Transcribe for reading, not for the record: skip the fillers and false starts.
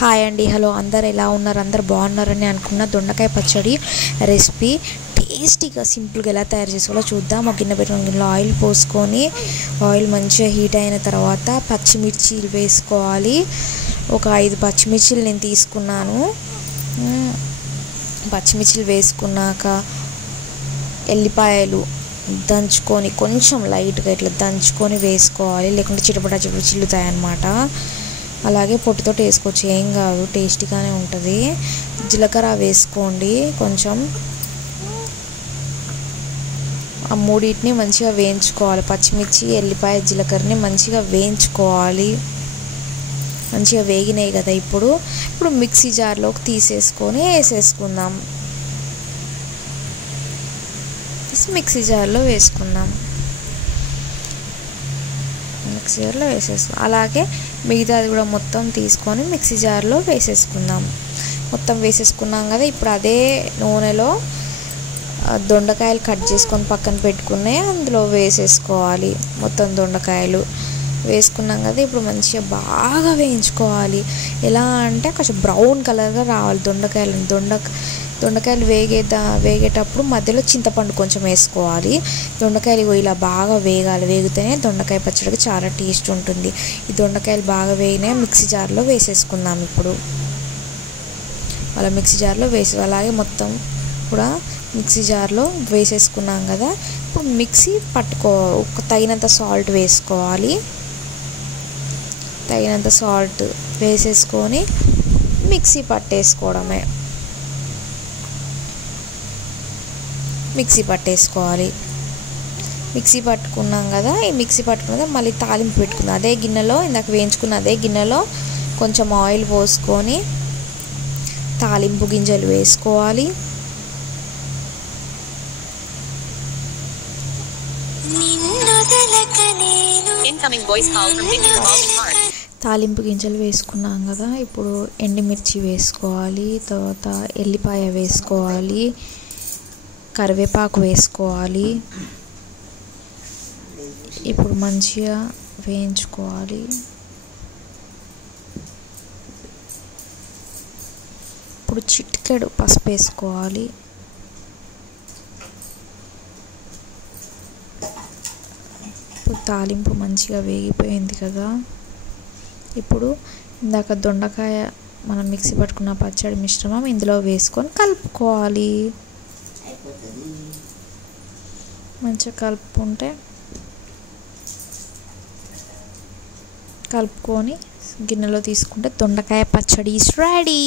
Hi అండి, hello, అందరు ఎలా ఉన్నారు? అందరు బాగున్నారని అనుకున్న దొండకాయ పచ్చడి రెసిపీ టేస్టీగా సింపుల్గా ఎలా తయారు చేసుకోవాలో చూద్దాం. ఒక గిన్నె పెట్టుకుని గిన్నెలో ఆయిల్ పోసుకొని ఆయిల్ మంచిగా హీట్ అయిన తర్వాత పచ్చిమిర్చీలు వేసుకోవాలి. ఒక 5 పచ్చిమిర్చీలు నేను తీసుకున్నాను. పచ్చిమిర్చీలు వేసుకున్నాక ఎల్లిపాయలు దంచుకొని కొంచెం లైట్గా ఇట్లా దంచుకొని వేసుకోవాలి, లేకుంటే చిటపట చిల్లుతాయి అన్నమాట. అలాగే పొట్టుతో వేసుకోవచ్చు, ఏం కాదు, టేస్టీగానే ఉంటుంది. జీలకర్ర వేసుకోండి కొంచెం. ఆ మూడింటిని మంచిగా వేయించుకోవాలి. పచ్చిమిర్చి, ఎల్లిపాయ, జీలకర్రని మంచిగా వేయించుకోవాలి. మంచిగా వేగినాయి కదా, ఇప్పుడు మిక్సీ జార్లోకి తీసేసుకొని వేసేసుకుందాం. మిక్సీ జార్లో వేసుకుందాం. మిక్సీ జార్లో వేసేసుకుందాం. అలాగే మిగతాది కూడా మొత్తం తీసుకొని మిక్సీ జార్లో వేసేసుకుందాం. మొత్తం వేసేసుకున్నాం కదా, ఇప్పుడు అదే నూనెలో దొండకాయలు కట్ చేసుకొని పక్కన పెట్టుకునే అందులో వేసేసుకోవాలి. మొత్తం దొండకాయలు వేసుకున్నాం కదా, ఇప్పుడు మంచిగా బాగా వేయించుకోవాలి. ఎలా అంటే కొంచెం బ్రౌన్ కలర్గా రావాలి దొండకాయలు వేగేటప్పుడు మధ్యలో చింతపండు కొంచెం వేసుకోవాలి. దొండకాయలు ఇలా బాగా వేగాలి, వేగితేనే దొండకాయ పచ్చడికి చాలా టేస్ట్ ఉంటుంది. ఈ దొండకాయలు బాగా వేగినాయి, మిక్సీ జార్లో వేసేసుకుందాం. ఇప్పుడు అలా మిక్సీ జార్లో అలాగే మొత్తం కూడా మిక్సీ జార్లో వేసేసుకున్నాం కదా, ఇప్పుడు మిక్సీ తగినంత సాల్ట్ వేసుకోవాలి. తగినంత సాల్ట్ వేసేసుకొని మిక్సీ పట్టేసుకోవడమే. మిక్సీ పట్టేసుకోవాలి. మిక్సీ పట్టుకున్నాం కదా, ఈ మిక్సీ పట్టుకున్నది మళ్ళీ తాలింపు పెట్టుకుందాం. అదే గిన్నెలో ఇందాక వేయించుకున్న అదే గిన్నెలో కొంచెం ఆయిల్ పోసుకొని తాలింపు గింజలు వేసుకోవాలి. తాలింపు గింజలు వేసుకున్నాం కదా, ఇప్పుడు ఎండుమిర్చి వేసుకోవాలి. తర్వాత ఎల్లిపాయ వేసుకోవాలి, కరివేపాకు వేసుకోవాలి. ఇప్పుడు మంచిగా వేయించుకోవాలి. ఇప్పుడు చిటికెడు పసుపు వేసుకోవాలి. ఇప్పుడు తాలింపు మంచిగా వేగిపోయింది కదా, ఇప్పుడు ఇందాక దొండకాయ మనం మిక్సీ పట్టుకున్న పచ్చడి మిశ్రమం ఇందులో వేసుకొని కలుపుకోవాలి. మంచిగా కలుపుకొని గిన్నెలో తీసుకుంటే దొండకాయ పచ్చడి ఈస్ రెడీ.